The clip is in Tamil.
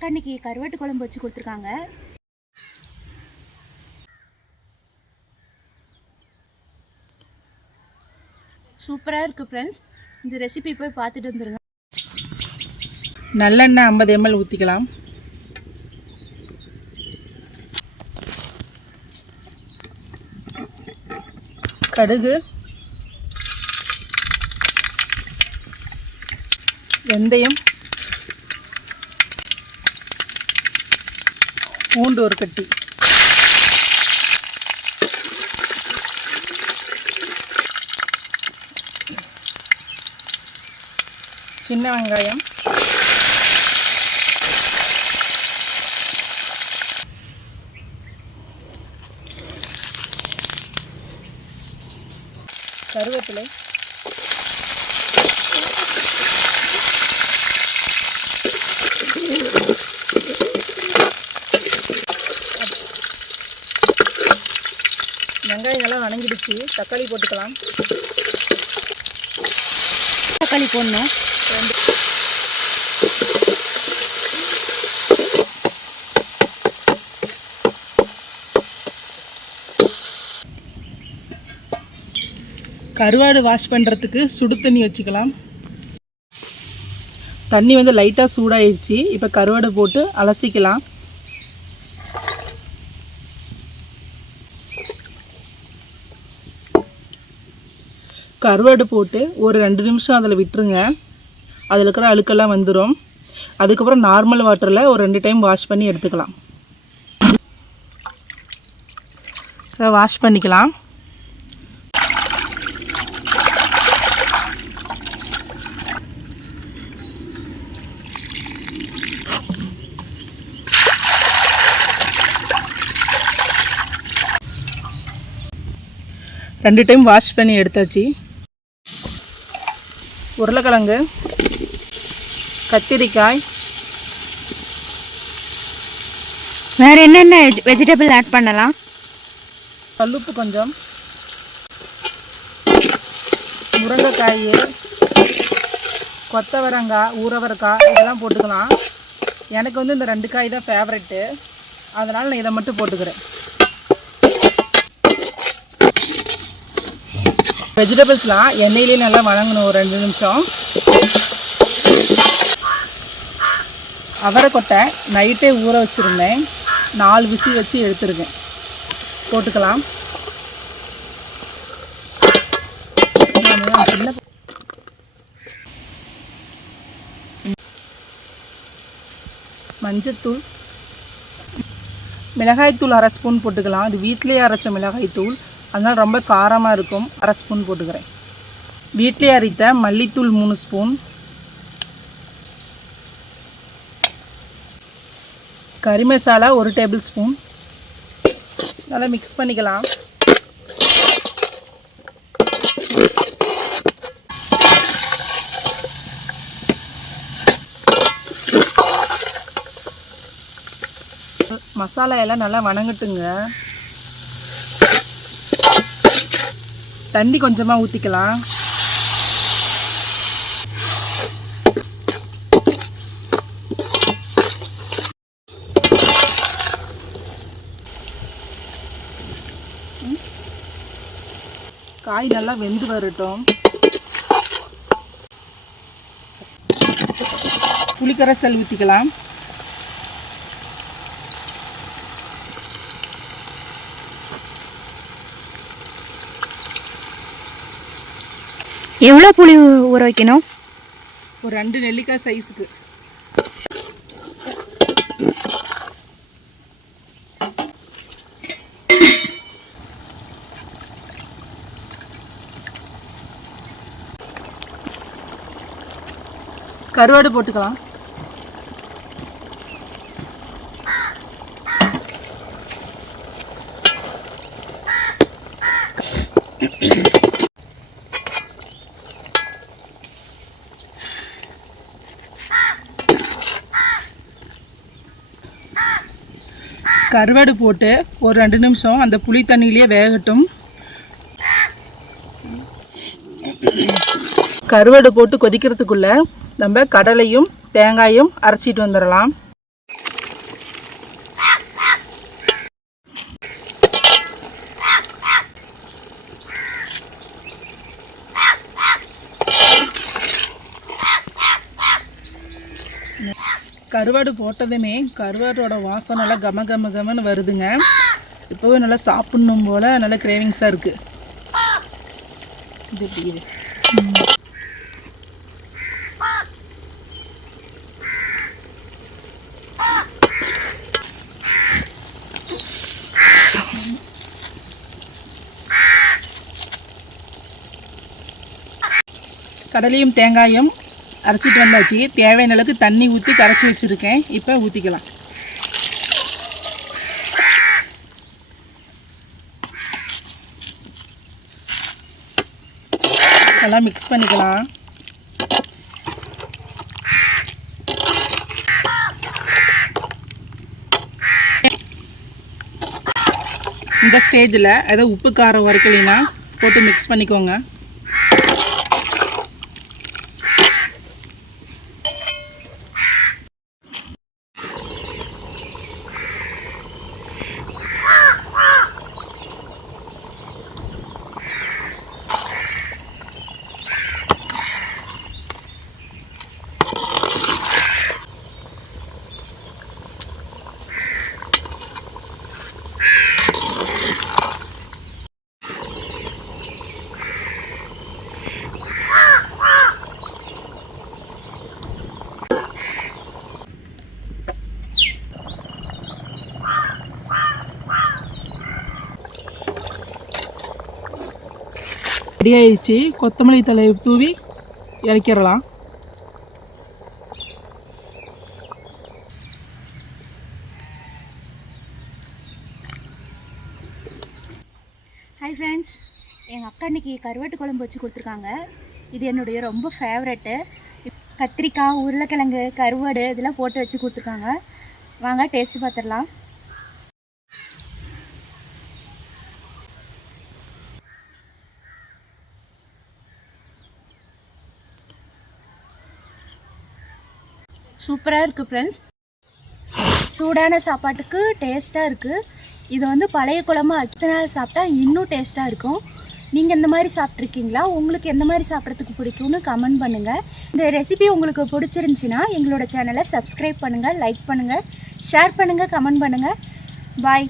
அக்கா இன்னைக்கு கருவாட்டு குழம்பு வச்சு கொடுத்துருக்காங்க. சூப்பராக இருக்குது ஃப்ரெண்ட்ஸ். இந்த ரெசிபி போய் பார்த்துட்டு வந்துடுங்க. நல்லெண்ணெய் 50 ml ஊற்றிக்கலாம். கடுகு, வெந்தயம், பூண்டு ஒரு கட்டி, சின்ன வெங்காயம், கருவேப்பிலை, வெங்காயங்கள்லாம் வணங்கிடுச்சு. தக்காளி போட்டுக்கலாம். தக்காளி போடணும். கருவாடு வாஷ் பண்ணுறதுக்கு சுடு தண்ணி வச்சுக்கலாம். தண்ணி வந்து லைட்டாக சூடாயிடுச்சு. இப்போ கருவாடு போட்டு அலசிக்கலாம். கருவாடு போட்டு ஒரு 2 நிமிஷம் அதில் விட்டுருங்க. அதில் இருக்கிற அழுக்கெல்லாம் வந்துடும். அதுக்கப்புறம் நார்மல் வாட்டரில் ஒரு 2 டைம் வாஷ் பண்ணி எடுத்துக்கலாம். வாஷ் பண்ணிக்கலாம். ரெண்டு டைம் வாஷ் பண்ணி எடுத்தாச்சு. உருளைக்கிழங்கு, கத்திரிக்காய், வேறு என்னென்ன வெஜிடபிள் ஆட் பண்ணலாம்? கல்லுப்பு கொஞ்சம், முருங்கைக்காய், கொத்தவரங்காய், ஊரவரக்காய் இதெல்லாம் போட்டுக்கலாம். எனக்கு வந்து இந்த 2 காய் தான் ஃபேவரெட்டு. அதனால் நான் இதை மட்டும் போட்டுக்கிறேன். வெஜிடபிள்ஸ்லாம் எண்ணெயிலே நல்லா வணங்கணும் ஒரு 2 நிமிஷம். அவரைக்கொட்டை நைட்டே ஊற வச்சுருந்தேன். 4 விசில் வச்சு எடுத்துருக்கேன். போட்டுக்கலாம். மஞ்சத்தூள், மிளகாய்த்தூள் 1/2 ஸ்பூன் போட்டுக்கலாம். இது வீட்டிலேயே அரைச்ச மிளகாய்த்தூள், அதனால் ரொம்ப காரமாக இருக்கும். 1/2 ஸ்பூன் போட்டுக்கிறேன். வீட்டிலே அரைத்த மல்லித்தூள் 3 ஸ்பூன், கறி மசாலா 1 டேபிள் ஸ்பூன். நல்லா மிக்ஸ் பண்ணிக்கலாம். மசாலா எல்லாம் நல்லா வணங்கட்டுங்க. தண்ணி கொஞ்சமாக ஊற்றிக்கலாம். காய் நல்லா வெந்து வரட்டும். புளிக்கரைசல் ஊற்றிக்கலாம். எவ்வளோ புளி ஊற வைக்கணும்? ஒரு 2 நெல்லிக்காய் சைஸுக்கு. கருவாடு போட்டுக்கலாம். கருவாடு போட்டு ஒரு 2 நிமிஷம் அந்த புளி தண்ணியிலே வேகட்டும். கருவாடு போட்டு கொதிக்கிறதுக்குள்ளே நம்ம கடலையும் தேங்காயும் அரைச்சிட்டு வந்துடலாம். கருவாடு போட்டதுமே கருவாடோட வாசம் நல்லா கம கம கமன்னு வருதுங்க. இப்போவே நல்லா சாப்பிட்ணும் போல் நல்லா கிரேவிங்ஸாக இருக்குது. இது எப்படி இது கடலையும் தேங்காயும் அரைச்சிட்டு வந்தாச்சு. தேவையான அளவுக்கு தண்ணி ஊற்றி கரைச்சி வச்சுருக்கேன். இப்போ ஊற்றிக்கலாம். நல்லா மிக்ஸ் பண்ணிக்கலாம். இந்த ஸ்டேஜில் ஏதோ உப்பு காரம் வரைக்கலைன்னா போட்டு மிக்ஸ் பண்ணிக்கோங்க. ரெடி ஆயிடுச்சு. கொத்தமல்லி தழையை தூவி இறக்கிடலாம். ஹாய் ஃப்ரெண்ட்ஸ், எங்கள் அக்கா இன்றைக்கி கருவாட்டு குழம்பு வச்சு கொடுத்துருக்காங்க. இது என்னுடைய ரொம்ப ஃபேவரெட்டு. கத்திரிக்காய், உருளைக்கிழங்கு, கருவாடு இதெல்லாம் போட்டு வச்சு கொடுத்துருக்காங்க. வாங்க டேஸ்ட்டு பார்த்துடலாம். சூப்பராக இருக்குது ஃப்ரெண்ட்ஸ். சூடான சாப்பாட்டுக்கு டேஸ்ட்டாக இருக்குது. இது வந்து பழைய குழம்பு அடுத்த நாள் சாப்பிட்டா இன்னும் டேஸ்ட்டாக இருக்கும். நீங்கள் இந்த மாதிரி சாப்பிட்ருக்கீங்களா? உங்களுக்கு எந்த மாதிரி சாப்பிட்றதுக்கு பிடிக்கும்னு கமெண்ட் பண்ணுங்கள். இந்த ரெசிபி உங்களுக்கு பிடிச்சிருந்துச்சின்னா எங்களோட சேனலை சப்ஸ்கிரைப் பண்ணுங்கள், லைக் பண்ணுங்கள், ஷேர் பண்ணுங்கள், கமெண்ட் பண்ணுங்கள். பாய்.